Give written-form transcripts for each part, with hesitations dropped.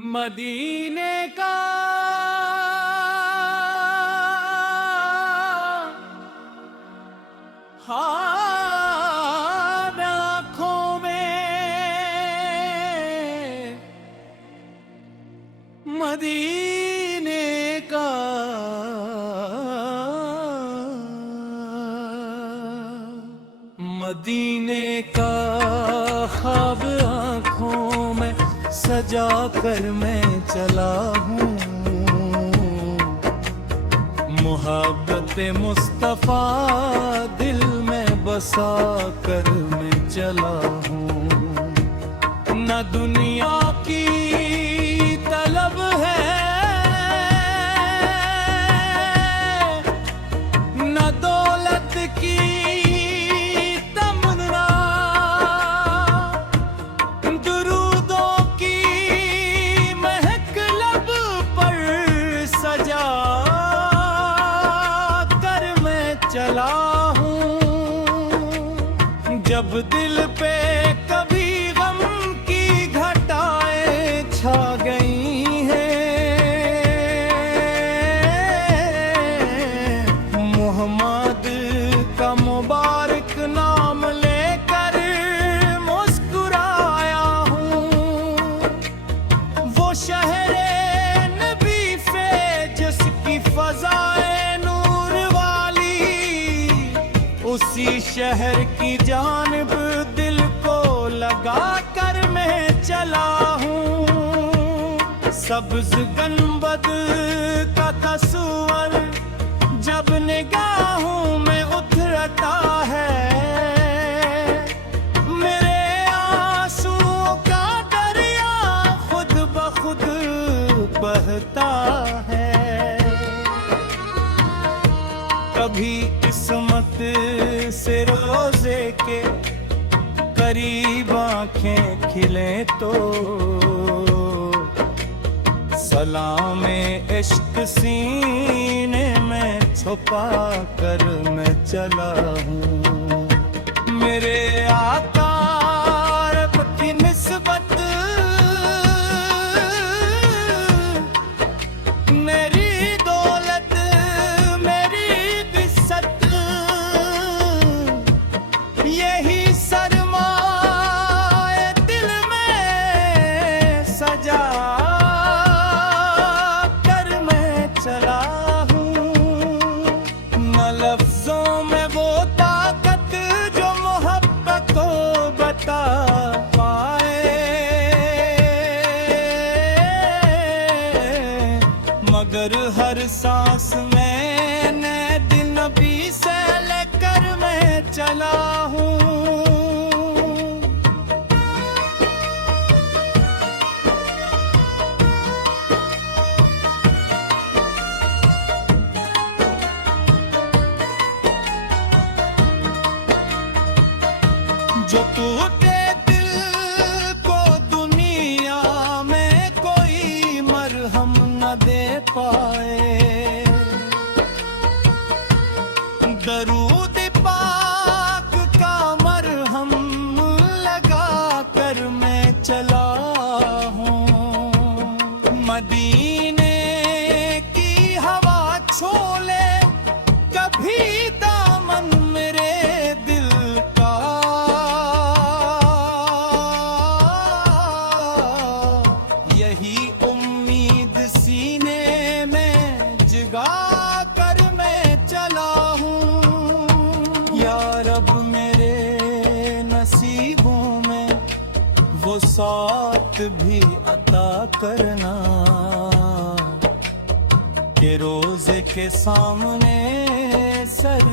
मदीने का हार आँखों में, मदीने का मदीने का ख्वाब आँखों में सजा कर मैं चला हूँ। मोहब्बत मुस्तफा दिल में बसा कर मैं चला हूँ। न दुनिया की तलब है, न दौलत की तमन्ना, दुरूदों की महक लब पर सजा कर मैं चला हूँ। जब दिल पे कभी गम की घटाएं छा गई हैं, मोहम्मद का मुबारक नाम लेकर मुस्कुराया हूँ। वो शहरे नबी से जिसकी फजाए नूर वाली, उसी शहर की जानिब दिल को लगा कर मैं चला हूँ। सब्ज गंबद का तस्वर जब निगाहों में उतरता है, मेरे आंसुओं का दरिया खुद ब खुद बहता है। कभी किस्मत से रोजे के करीब आंखें खिले तो सलाम इश्क सीने में छुपा कर मैं चला हूँ। मेरे आका रब की निस्बत मेरी दौलत मेरी बिसत, यही सरमाए दिल में सजा कर मैं चला हूँ। न लफ्जों में वो ताकत जो मोहब्बत को बता पाए, मगर हर सांस में नैद नबी से लेकर मैं चला हूँ। जो टूटे दिल को दुनिया में कोई मरहम न दे पाए, दरूद पाक का मरहम लगा कर मैं चला हूँ। मदीने की हवा छोले कभी दामन मेरे दिल का, यही उम्मीद सीने में जगा कर मैं चला हूँ। या रब मेरे नसीबों में वो साथ भी अता करना, के रोजे के सामने सर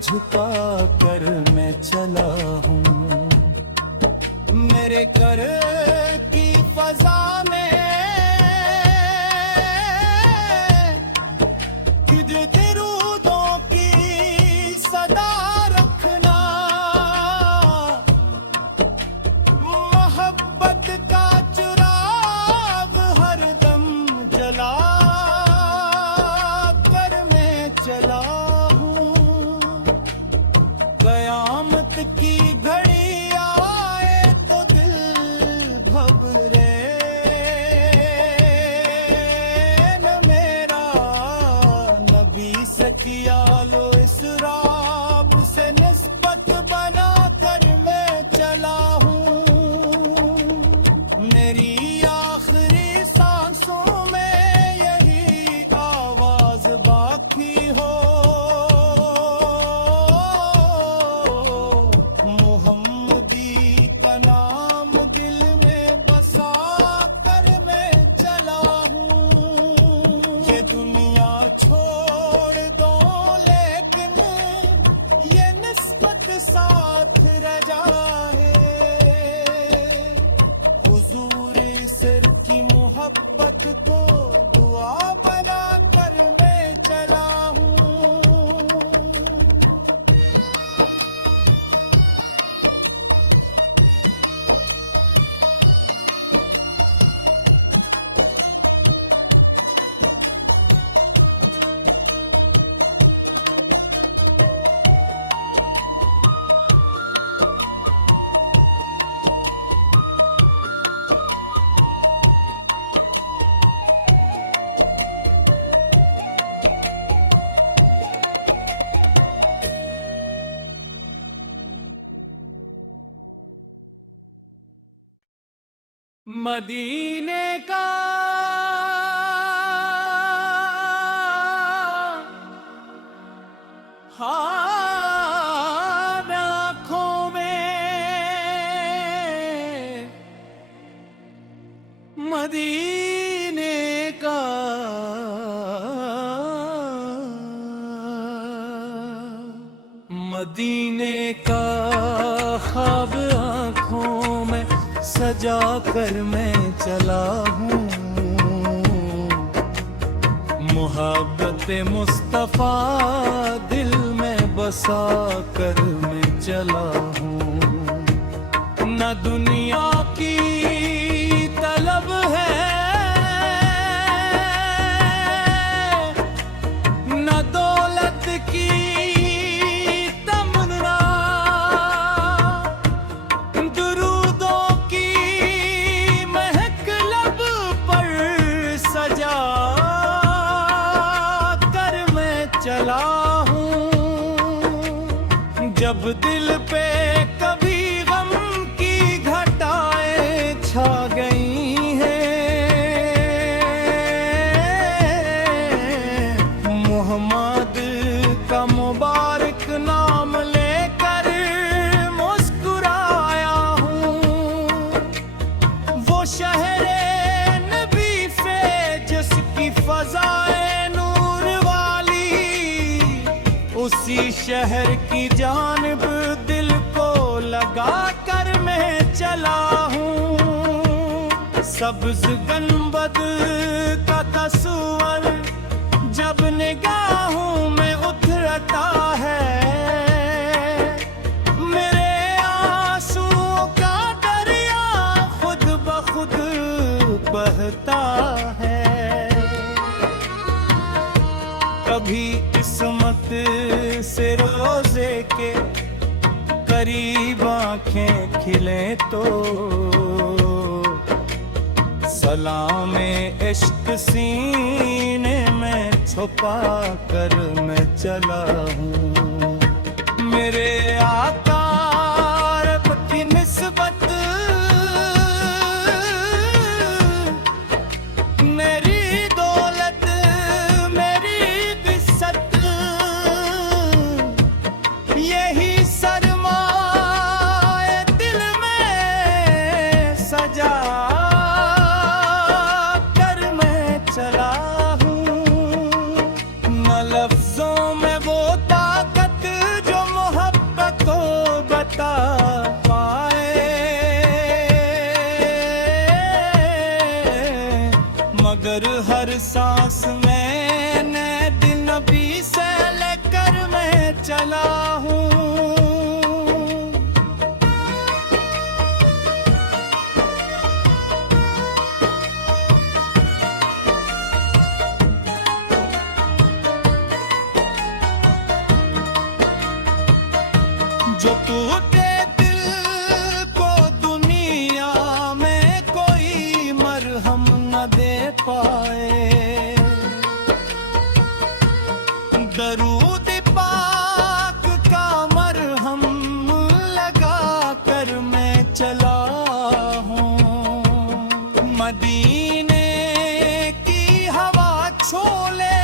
झुका कर मैं चला हूँ। मेरे घर की फजा में दरूदों की सदा रखना, मोहब्बत का चिराग हरदम जला कर मैं चला हूँ। कयामत की घड़ी आए तो दिल घबराए, तकिया लो इस रात से निस्बत बना कर मैं चला हूँ। मेरी आखिरी सांसों में यही आवाज बाकी हो, मोहम्मदी का नाम दिल में बसा कर मैं चला हूँ। ये दुनिया छोड़ दो लेकिन ये निस्बत साथ रह जाए। हुजूर सिर की मोहब्बत को दुआ बना कर मैं चला हूँ। मदीने का हार आँखों में, मदीने का मदीने का ख्वाब आँखों में सजा कर मैं चला हूँ। मोहब्बत मुस्तफा दिल में बसा कर मैं चला हूँ। न दुनिया की तलब है न दौलत की तमन्ना, दुरूदों की महक लब पर सजा कर मैं चला हूँ। जब दिल पे कभी गम की घटाएं छा गई हैं, मोहम्मद का मुबारक नाम लेकर मुस्कुराया हूँ। वो शहरे नबी पे जिसकी फजाए नूर वाली, उसी शहर की जानिब दिल को लगा कर मैं चला हूँ। सब्ज गंबद का तस्वर जब निगाहों में उतरता है, मेरे आंसुओं का दरिया खुद ब खुद बहता है। कभी किस्मत से रोजे के करीब आंखें खिले तो सलामे इश्क सीने में छुपा कर मैं चला हूँ। मेरे आका रब की निस्बत मेरी दौलत मेरी बिसत यही सरमाए दिल में सजा कर मैं चला हूँ। न लफ्जों में वो ताकत जो मोहब्बत को बता पाए, मगर हर सांस में दिल नबी से लेकर मैं चला हूँ। जो टूटे दिल को दुनिया में कोई मरहम न दे पाए, दरूद मदीने की हवा छोले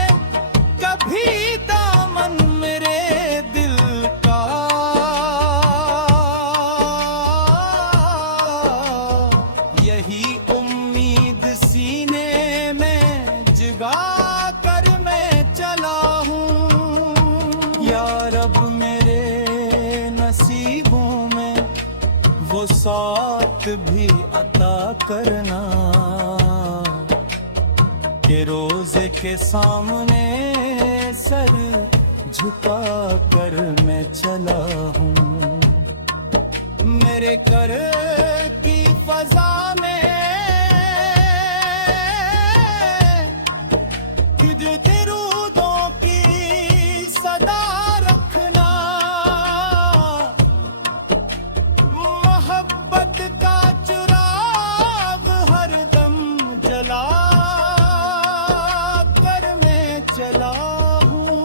कभी दामन मेरे दिल का, यही उम्मीद सीने में जगा कर मैं चला हूँ। या रब मेरे नसीबों में वो साथ भी अता करना कि रोज़े के सामने सर झुका कर मैं चला हूँ। मेरे घर की फजा में खुद दरूदों की सदा रखना, मोहब्बत का चिराग हरदम जला कर मैं चला हूँ।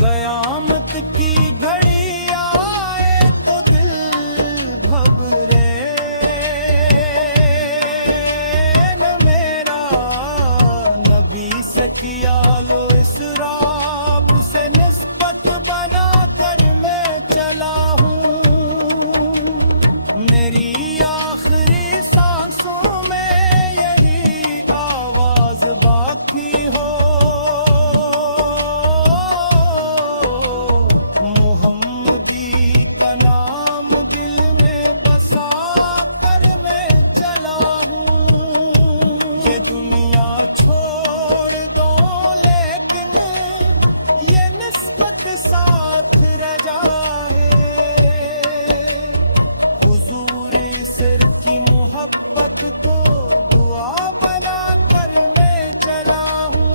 कयामत की घड़ी आए तो दिल घबरे न मेरा, नबी से किया लो इस राब से निस्बत बना कर मैं चला हूँ। मेरी आखिरी सांसों में यही आवाज बाकी हो, मोहम्मदी का नाम दिल में बसा कर मैं चला हूँ। ये दुनिया छोड़ दो लेकिन ये निस्बत साथ रह जाए, हुजूर सिर की मोहब्बत को दुआ बना कर मैं चला हूँ।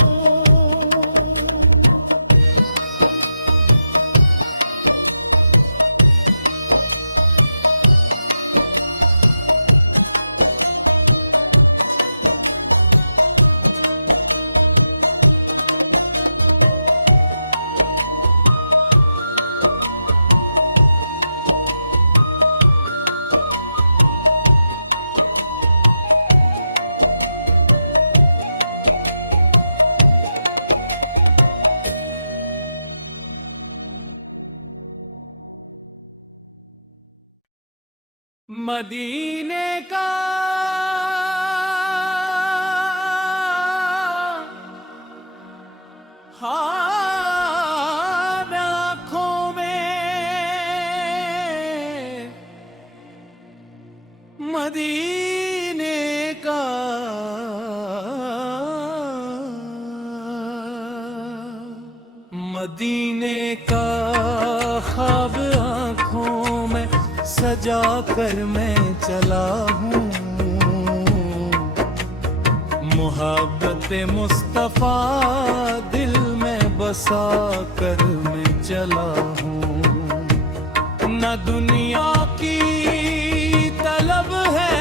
मदीने का ख्वाब आँखों में, मदीने का मदीने का ख्वाब आँखों में सजा कर मैं चला हूँ। मोहब्बत मुस्तफा दिल में बसा कर मैं चला हूँ। न दुनिया की तलब है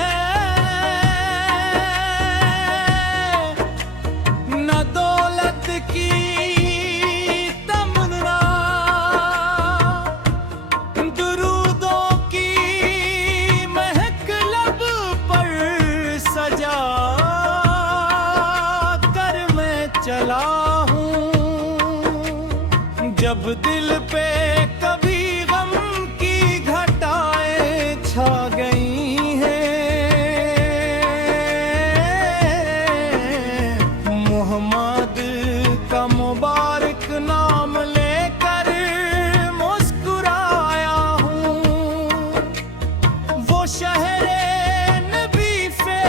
न दौलत की तमन्ना, दुरूदों की महक लब पर सजा कर मैं चला हूँ। जब दिल पे कभी गम की घटाएं छा गई हैं, मोहम्मद का मुबारक नाम लेकर मुस्कुराया हूँ। वो शहरे नबी पे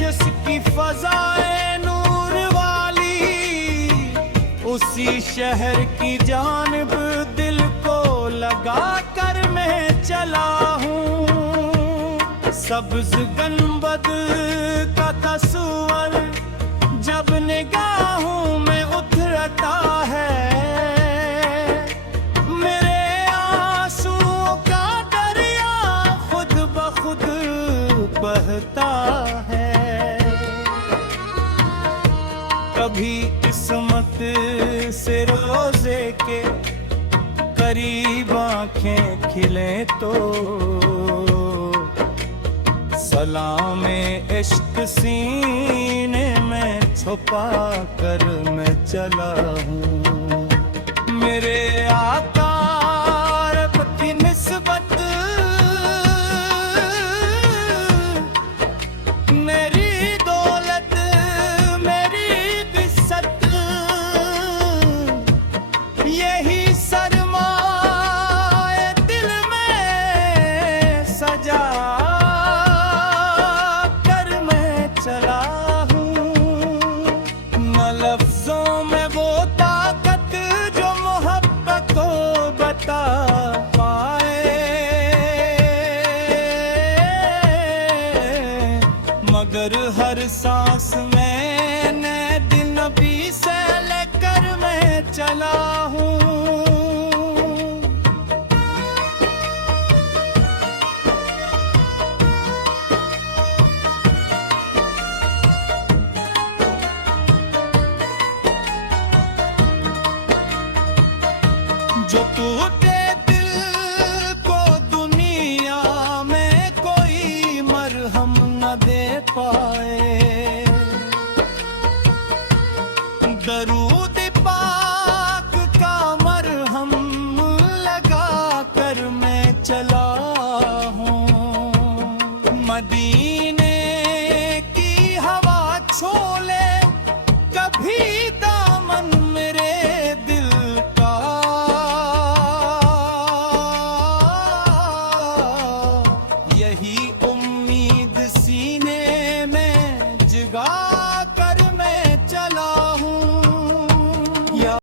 जिसकी फजाए नूर वाली, उसी शहर की जानिब दिल को लगा कर मैं चला हूँ। सब्ज गंबद का तस्वर जब निगाहों में उतरता है, मेरे आंसुओं का दरिया खुद ब खुद बहता है। कभी किस्मत से रोजे के करीब आंखें खिले तो सलामे इश्क सीने में छुपा कर मैं चला हूँ। मेरे आका रब की निस्बत मेरी दौलत मेरी बिसत यही सरमाए दिल में सजा कर मैं चला हूँ। न लफ्जों में वो ताकत जो मोहब्बत को बता पाए, मगर हर सांस में दिल नबी से लेकर मैं चला हूँ। जो टूटे दिल को दुनिया में कोई मरहम न दे पाए,